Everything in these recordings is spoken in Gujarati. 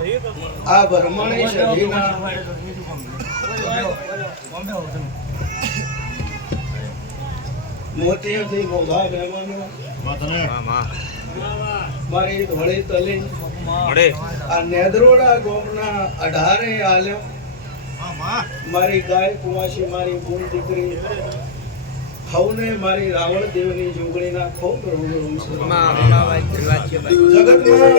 આ બ્રહ્મણી સદીના મોતીથી મોઘા મહેમાનો મારી ધોળી તલી આ નેદરોડા ગોમના અઢારે આલ્યો મારી ગાય કુવાસી મારી બૂન દીકરી હવને મારી રાવણ દેવની જોગણીના ખૂબ જગતમાં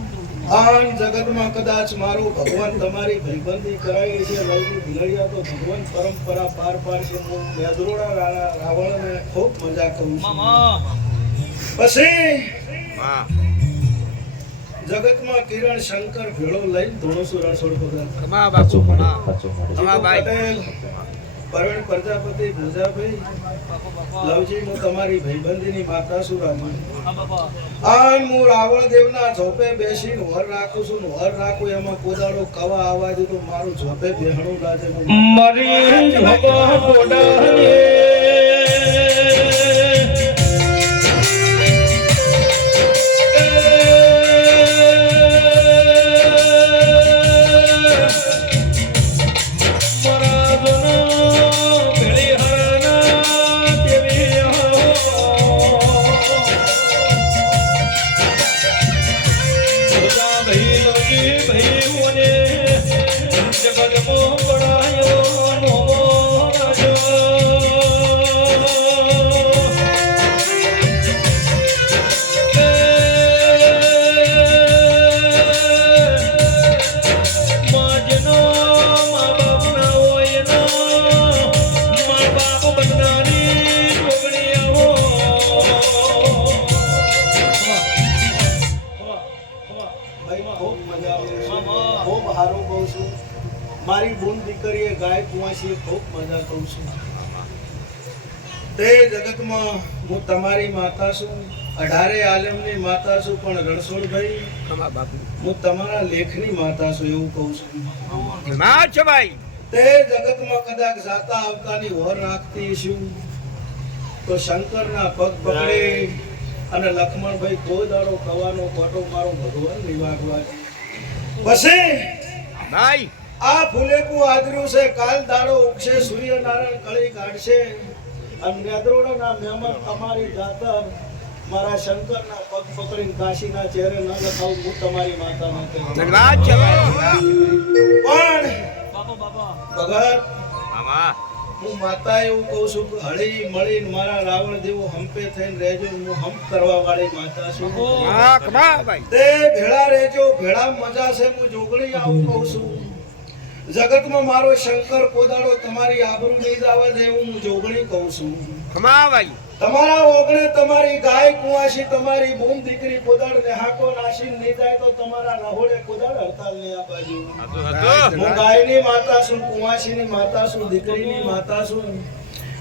આન જગતમાં કદાચ મારું ભગવાન તમારી ભાઈબંધી કરાવી છે લવની ભીલડિયા તો ભગવાન પરંપરા પાર પાડશે. હું મેદરોડા રાણા રાવણને ખૂબ મજા કરું છું. પછી જગતમાં કિરણ શંકર ભેળો લઈને ધોણસુર કમા જીતુ પટેલ. પ્રવીણ પ્રજાપતિ ભુજાભાઈ, લવજી હું તમારી ભાઈબંધીની માતા છું રામા આન હું રાવણ દેવના ઝોપે બેસીને વર રાખું છું વર રાખું, એમાં કોદાળો, કવા આવવા દીધું મારું ઝોપે બેહણું રાજે મારા કુવાસીએ ખૂબ મજા કહું છું. તે જગતમાં હું તમારી માતા છું અઢારે આલમની માતા છું પણ રણછોડભાઈ હું તમારા લેખની માતા છું એવું કહું છું. ભાઈ. તે જગતમાં કદાચ જાતા આવતાની વર નાખતી છું તો શંકરના પગ પકડે અને લક્ષ્મણભાઈ કોઈ દાડો કવાનો કોટો મારો ભગવાન નિવાગવા પછી ભાઈ આ ફૂલેકું આદર્યું છે. કાલ દાડો ઉગશે સૂર્યનારાયણ કળી કાઢશે. અને નેદ્રોડાના મહેમાન તમારી જાતર મારા શંકરના પગ પકડીને કાશીના ચહેરે ન લખાવું હું તમારી માતા માટે ધન્યવાદ પણ ભગત મામા હું માતા એવું કહું છું કે હળી મળીને મારા રાવણ જેવું હંપે થઈને રહેજો. હું હંપ કરવા વાળી માતા છું. કમા કમા ભાઈ. તે ભેળા રહેજો. ભેળા મજા છે. હું જોગણી આવું કહું છું. જગતમાં મારો શંકર કોદાડો તમારી આબરૂ નહીં જવા દે હું જોગણી કહું છું. તમારા ઓગણે તમારી ગાય કુવાસી તમારી બૂમ દીકરી કોદાળ ને હાકો નાસી નહીં જાય તો તમારા નહોળે કોદાળ હડતાલ નહીં આ બાજુ. હું ગાયની માતા છું કુવાસીની માતા છું દીકરીની માતા છું.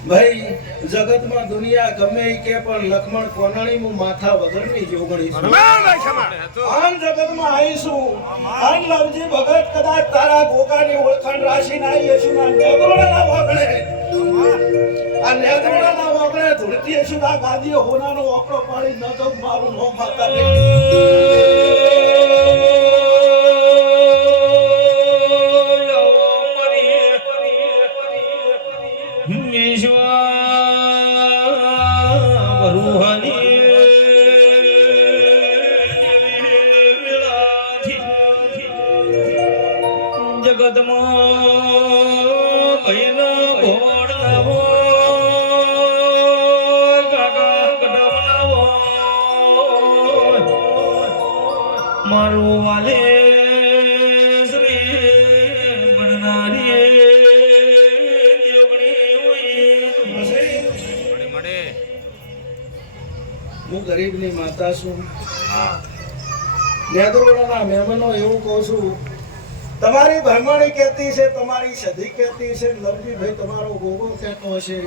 ભાઈ જગતમાં દુનિયા ગમે કે પણ લક્ષ્મણ કોનાણી હું માથા વગરની જોગણી છું આમ જગતમાં આવીશું. આમ લવજી ભગત કદાચ તારા ગોગાની ઓળખાણ રાશિ ના યેશુના ના વગણે. આ નેત્રોના વગણે ધૂળતી યેશુના ગાદીએ હોનાનો ઓકળો પાડી ન તો મારું નો માતા છું. મહેમાનો એવું કહું છું તમારી ભરમાણી કહેતી છે તમારી સધી કહેતી છે લવજીભાઈ તમારો ગોગો કહેતો હશે.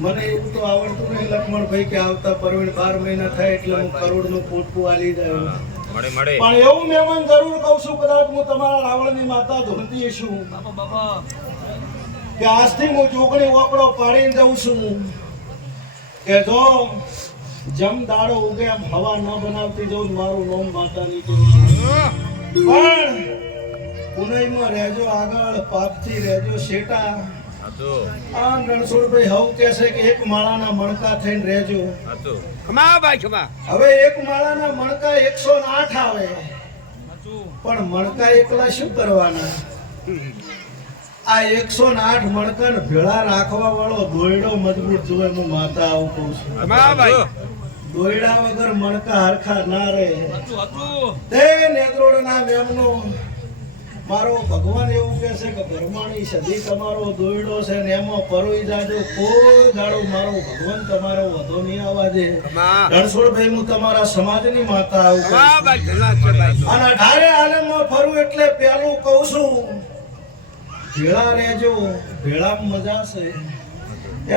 મને એવું તો આવડતું નહીં લક્ષ્મણભાઈ કે આવતા પરવીણ બાર મહિના થાય એટલે હું કરોડનું પોટકું આલી જાય પણ એવું મહેમાન જરૂર કહું છું કદાચ હું તમારા રાવણની માતા ધોતી છું. કે આજથી હું ચોકડી વાપડો પાડીને જઉં છું. કે જો જમ દાડો ઉગે એમ હવા ન બનાવતી જવું મારું નોમ માતાની પણ પુનઈમાં રહેજો આગળ પાપથી રહેજો શેટા. આ રણછોડભાઈ હવ કે છે કે એક માળાના મણકા થઈને રહેજો. ખમા ભાઈ ખમા. હવે એક માળાના મણકા એકસો આઠ આવે. પણ મણકા એકલા શું કરવાના? આ એકસો આઠ મણકા ભેળા રાખવા વાળો દોયડો મજબૂત જોવે હું માતા આવું કહું છું. ખમા ભાઈ. દોયડા વગર મણકા હરખા ના રહે. તે નેત્રોડના મેમનો મારો ભગવાન એવું કહે છે કે ધર્માણી સદી તમારો દોયડો છે ને એમાં પરોઈ જાજો. કોઈ દાડો મારો ભગવાન તમારો વધો નહીં આવવા દે રણછોડભાઈ હું તમારા સમાજની માતા આવું અને અઢારે આલમમાં ફરું એટલે પેલું કહું છું. ભેળા રહેજો ભેળા મજા છે.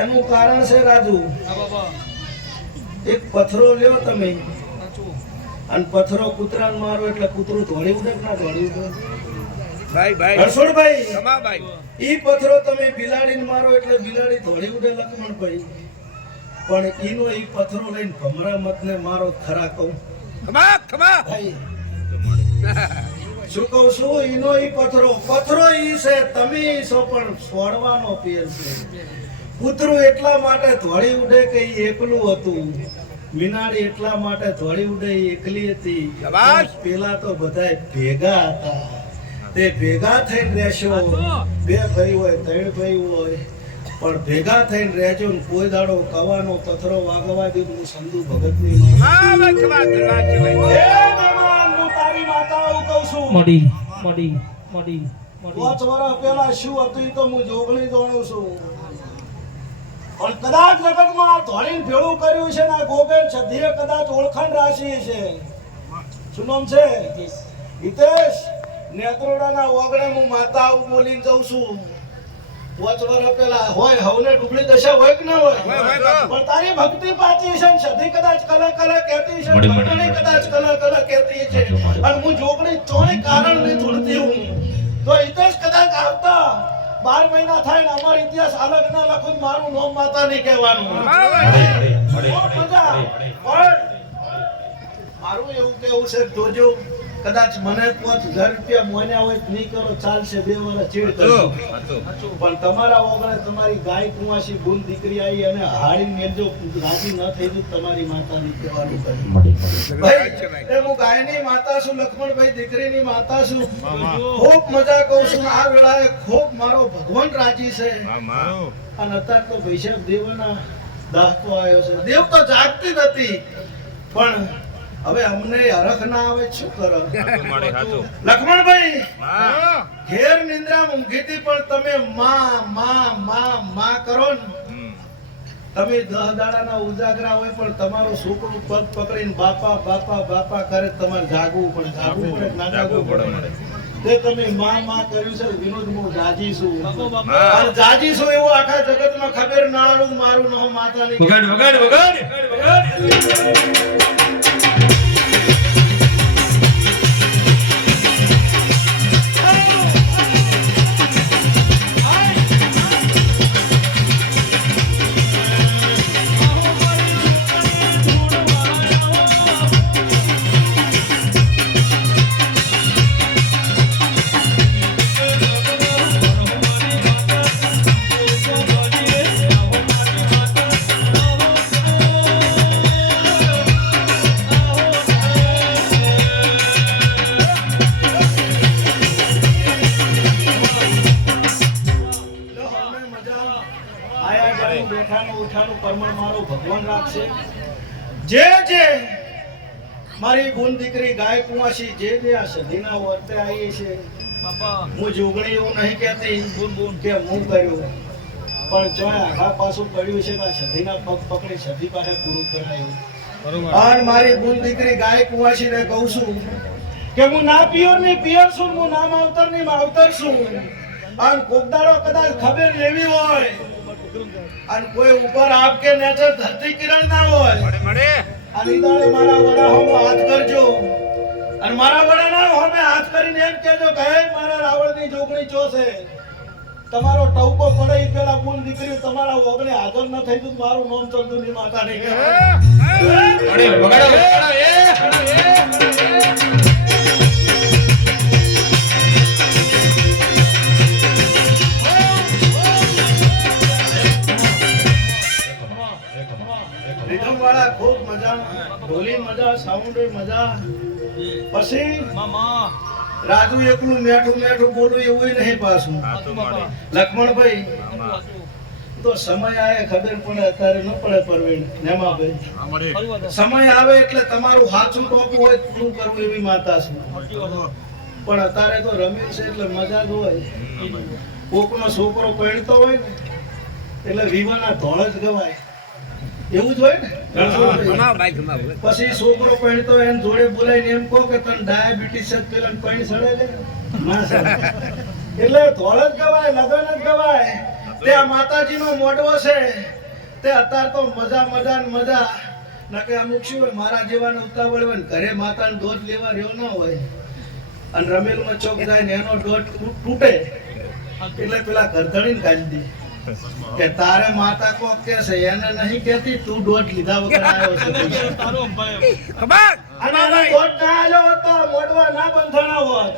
એનું કારણ છે રાજુ. એક પથરો લ્યો તમે. અને પથરો કૂતરાને મારો એટલે કૂતરું ધોળી ઉડે ના ધોળી ઉડે? ભાઈ ભાઈ. ભાઈ. ઈ પથરો તમે બિલાડીને મારો એટલે બિલાડી ધોળી ઉડે લક્ષ્મણભાઈ. પણ ઈનો ઈ પથરો લઈને ભમરા મતને મારો ખરા કહું. ખમા ખમા ભાઈ શું કહું છું? ઈનો ઈ પથરો. પથરો ઈ છે તમે ઈ છો પણ છોડવાનો પેર છે. કૂતરું એટલા માટે ધોળી ઉડે કે એકલું હતું. મિનાડી એટલા માટે ધોળી ઉડે એકલી હતી. પેલા તો બધા ભેગા હતા. તે ભેગા થઈને રહેશો. બે ભાઈ હોય ત્રણ ભાઈ હોય. પણ ભેગા થઈને રહેજો ને કોઈ દાડો કવાનો પથરો વાગવા દીધું હું સંધુ છે. ભાઈ હે હું તારી માતા આવું કહું છું. મડી મડી મડી મડી પાંચ વર્ષ પહેલા શું હતું તો હું જોગણી જાણું છું. પણ કદાચ જગતમાં આ ધોળીને ભેળું કર્યું છે ને આ ગોગેન સધીએ કદાચ ઓળખાણ રાશિ છે. શું નામ છે? હિતેશ. નેત્રોડાના ઓગણે હું માતા આવું બોલીને જઉં છું. હોય હવને ડુબળી દશા હોય કે ના હોય? હોય, હોય તો. પણ તારી ભક્તિ પાછી છે ને સધી કદાચ કલા કલા કહેતી છે. કદાચ કલા કલા કહેતી છે. અને હું જોગણી ચોય કારણ નહીં છોડતી હું. તો હિતેશ કદાચ આવતા બાર મહિના થાય ને અમારો ઇતિહાસ અલગ ના લખું મારું નોમ માતા નહીં કહેવાનું પણ મારું એવું કેવું છે જોજો કદાચ મને પાંચ હજાર રૂપિયા મોન્યા હોય નહીં કરો ચાલશે બે વર્ષ ચીડ કરજો. પણ તમારા ઓગણે તમારી ગાય કુંવાસી ભૂલ દીકરી આવી અને હાડી મેલજો રાજી ન થઈ જુ તમારી માતાની કહેવાનું છે ભાઈ. એ હું ગાયની માતા છું લક્ષ્મણભાઈ દીકરીની માતા છું. ખૂબ મજા કહું છું. આ વેળાએ ખૂબ મારો ભગવાન રાજી છે. અને અત્યારે તો વૈશાખ દેવના દાહકો આવ્યો છે. દેવ તો જાગતી નથી પણ હવે અમને અરખ ના આવે શું કરો? હતું લક્ષ્મણભાઈ ઘેર નિંદ્રા ઊંઘીથી પણ તમે માં માં માં માં કરો ને. તમે દહ દાડાના ઉજાગરા હોય પણ તમારો છોકરો પગ પકડીને બાપા બાપા બાપા કરે તમારે જાગવું પણ જાગવું પડે ના જાગવું પડે તે તમે માં માં કર્યું છે વિનોદ હું જાજી છું. જાજી છું એવું આખા જગતમાં ખબર ના આલું મારું ન માતાની વગાડ વગાડ વગાડ. લો, Thank you. ઉઠાનું પરમણ મારો ભગવાન રાખશે. જે જે મારી ગુણ દીકરી ગાય કુંવાસી જે જે આ સધીના વર્તે આવી છે હું જોગણી એવું નહીં કહેતી કે હું કર્યું. પણ જો આઘા પાછું કર્યું છે આ સધીના પગ પકડી સધી પાસે પૂરું કરાયું. અને મારી ગુણ દીકરી ગાય કુંવાસી ને કહું છું કે હું ના પિયરની પિયર છું હું ના માવતરની માવતર છું. અને કોકદાડો કદાચ ખબર લેવી હોય અને કોઈ ઉપર આપ કે નીચે ધરતી કિરણ ના હોય. મળે મળે. આ મારા વડા હોમો હાથ કરજો. અને મારા વડાના હોમે હાથ કરીને એમ કહેજો કે મારા રાવણની જોગણી ચોસે. તમારો ટવકો પડે પેલા બોલ દીકરી તમારા ઓગણે હાજર ન થઈ તો મારું નામ ચંદુની માતા નહીં કહેવાય. વગાડો વગાડો એ. મજા ઢોલી મજા સાઉન્ડ મજા. પછી રાજુ એકલું મેઠું મેઠું બોલું એવું નહીં પાછું. લક્ષ્મણભાઈ તો સમય આવે ખબર પડે અત્યારે ન પડે પરવીન. નેમાભાઈ. સમય આવે એટલે તમારું સાચું ટોપું હોય પૂરું કરવું એવી માતા છે. પણ અત્યારે તો રમી છે એટલે મજા જ હોય. કોકનો છોકરો પહેણતો હોય ને એટલે વિવાના ધોળ જ ગવાય. એવું જ હોય ને? પછી છોકરો પહેણતો એમ એને જોડે બોલાવીને એમ કહો કે તને ડાયાબિટીસ જ પેલા પાણી સડે લે એટલે ધોળ જ ગવાય લગન જ ગવાય. તે આ માતાજીનો મોઢવો છે. તે અત્યારે તો મજા મજા ને મજા. નકે અમુક શું હોય મારા જેવાને ઉતાવળ હોય ને ઘરે માતાનો દોધ લેવા રહ્યો ના હોય. અને રમેલમાં ચોક જાય ને એનો તૂ- તૂટે. એટલે પેલા ગરધણીને કાઢી દે. કે તારે માતા કોક કે છે એને નહીં કહેતી તું દોટ લીધા વગર આવ્યો છે. અને દોટ ના આવ્યો તો મોડવા ના બંધણા હોત.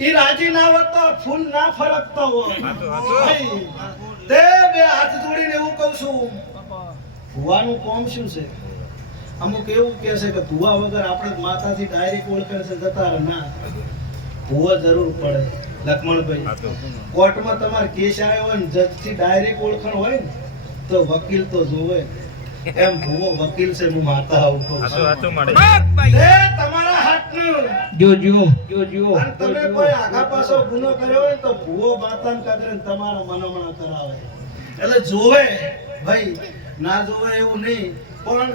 ઈ રાજી ના હોત તો ફૂલ ના ફરકતો હોત. તે બે હાથ જોડીને એવું કહું છું ભુવાનું કોમ શું છે? અમુક એવું કે છે કે ભુવા વગર આપણે માતાથી ડાયરેક્ટ ઓળખે છે જતા ના ભુવા જરૂર પડે. લક્ષ્મણભાઈ હાચું કોર્ટમાં તમારે કેસ આવ્યો હોય ને જજથી ડાયરેક્ટ ઓળખાણ હોય ને તો વકીલ તો જોવે. એમ ભૂવો વકીલ છે હું માતા આવું કહું તમારા હાથનું. જો જો જો જો તમે કોઈ આગા પાછો ગુનો કર્યો હોય તો ભૂવો માતા કાગરે તમારા મનોમણા કરાવે. એટલે જોવે ભાઈ ના જોવે એવું નહીં. પણ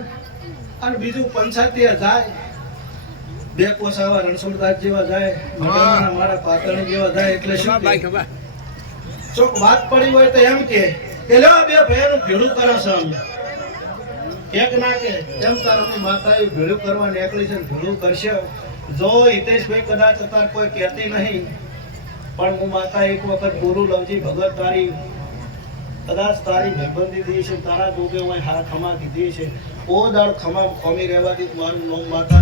અને બીજું પંચાયતી જાય. બે કોસાવા રણછોડદાસ જેવા જાય મઢાના મારા પાતળી જેવા જાય એટલે શું ચોક વાત પડી હોય તો એમ કે કે બે ભાઈઓનું ભેળું કરો છો અમે. એક ના કે એમ માતા એ ભેળું કરવા નીકળી છે ભેળું કરશે? જો હિતેશભાઈ કદાચ અત્યારે કોઈ કહેતી નહીં પણ હું માતા એક વખત ગુરુ લવજી ભગત તારી કદાચ તારી ભાઈબંધી દી છે તારા જોગે હું હાર ખમા કીધી છે. ઓ દાળ ખમા ખમી રહેવાથી મારું નામ માતા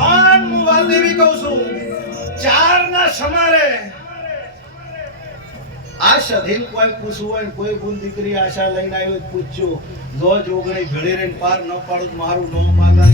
આન હું વાત કહું છું ચાર ના સમારે આ સધીન કોઈ પૂછવું હોય કોઈ ગુણ દીકરી આશા લઈને આવ્યો પૂછજો. જો જોગણી ભેળી રહીને પાર ન પાડું મારું નો માતા